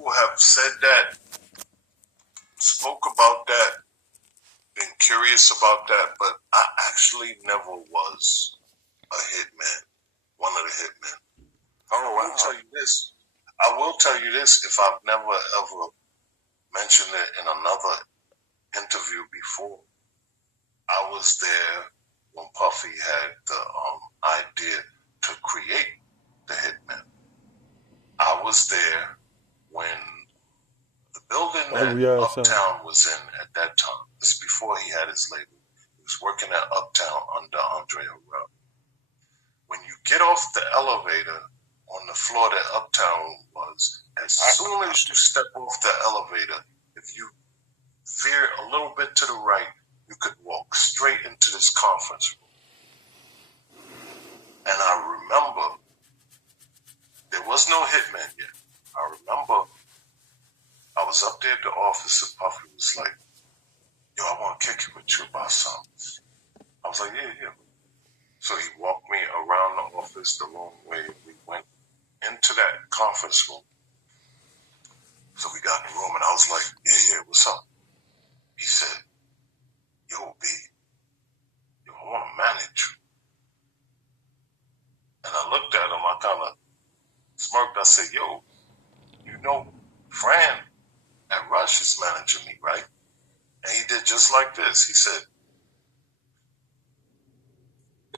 people have said that, spoke about that, been curious about that, but I actually never was a hitman, one of the hitmen. Oh, wow. I will tell you this. I will tell you this, if I've never ever mentioned it in another interview before. I was there when Puffy had the idea to create the Hitman. I was there when the building that Uptown was in at that time. This is before he had his label. He was working at Uptown under Andre Harrell. When you get off the elevator on the floor that Uptown was, as soon as you step off the elevator, if you veer a little bit to the right, you could walk straight into this conference room. And I remember there was no hitman yet. I remember I was up there at the office and Puffy was like, yo, I want to kick it with you about something. I was like, yeah. So he walked me around the office the long way. We went into that conference room. So we got in the room and I was like, yeah, what's up? He said, yo, B, I want to manage you. And I looked at him, I kind of smirked. I said, yo, you know, Fran at Rush is managing me, right? And he did just like this. He said,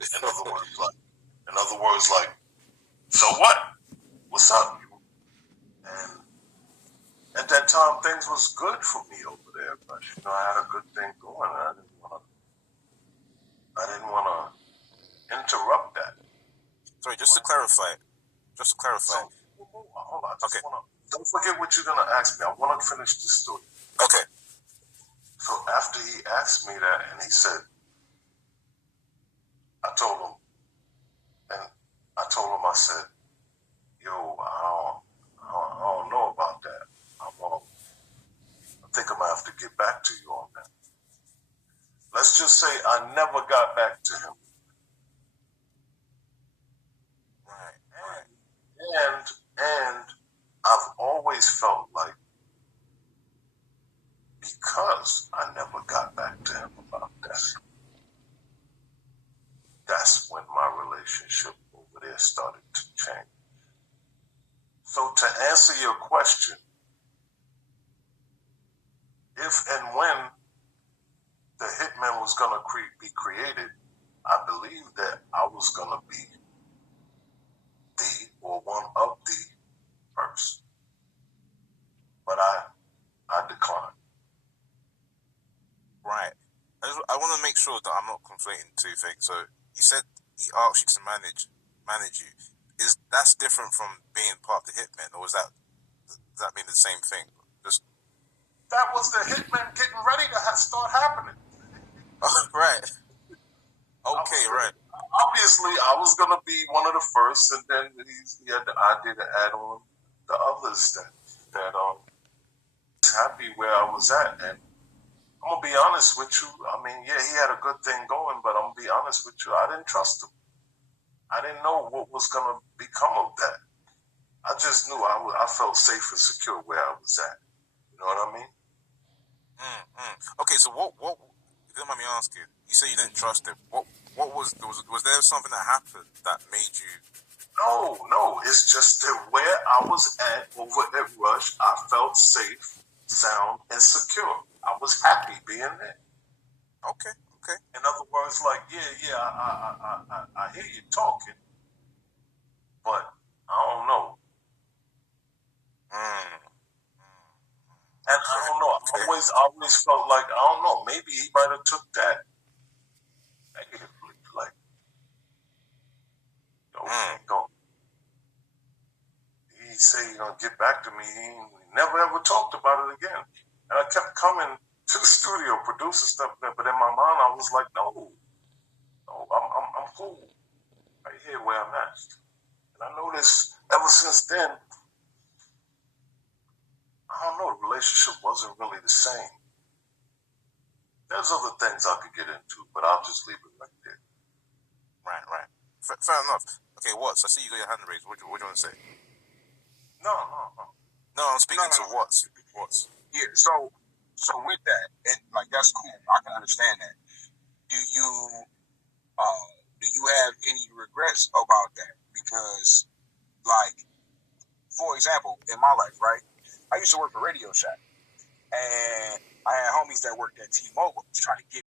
in other words, like, so what? What's up? And at that time, things was good for me over there. But, you know, I had a good thing going. I didn't want to interrupt that. Sorry, just to clarify. So, hold on. Don't forget what you're going to ask me. I want to finish the story. Okay. So after he asked me that and he said, I told him, I said, yo, I don't know about that. I think I'm going to have to get back to you on that. Let's just say I never got back to him. Right. And I've always felt like because I never got back to him about that, that's when my relationship over there started to change. So to answer your question, if and when the Hitman was going to be created, I believe that I was going to be the or one of the first. But I declined. Right. I want to make sure that I'm not conflating two things. So you said he asked you to manage you. That's different from being part of the Hitman, or does that mean the same thing? That was the Hitman getting ready to start happening. Right. Okay, right. Obviously, I was going to be one of the first, and then he had the idea to add on the others that was happy where I was at. And I'm going to be honest with you. I mean, yeah, he had a good thing going, but I'm going to be honest with you. I didn't trust him. I didn't know what was going to become of that. I just knew I felt safe and secure where I was at. You know what I mean? Okay, so what? If you don't mind me asking, you say you didn't trust him. What was there something that happened that made you? No. It's just that where I was at over at Rush, I felt safe, sound, and secure. I was happy being there. Okay. In other words, like, yeah, I hear you talking, but I don't know. And I don't know. I always felt like, I don't know, maybe he might have took that negatively. Like, he said he's going to get back to me. He never ever talked about it again. And I kept coming to the studio, producing stuff there. But in my mind, I was like, no, I'm cool right here where I'm at. And I noticed ever since then, I don't know, the relationship wasn't really the same. There's other things I could get into, but I'll just leave it right there. Right. Fair enough. Okay, Watts, I see you got your hand raised. What do you want to say? No. No, I'm speaking to Watts. Yeah. So with that, and like that's cool. I can understand that. Do you have any regrets about that? Because, like, for example, in my life, right, I used to work for Radio Shack, and I had homies that worked at T-Mobile trying to get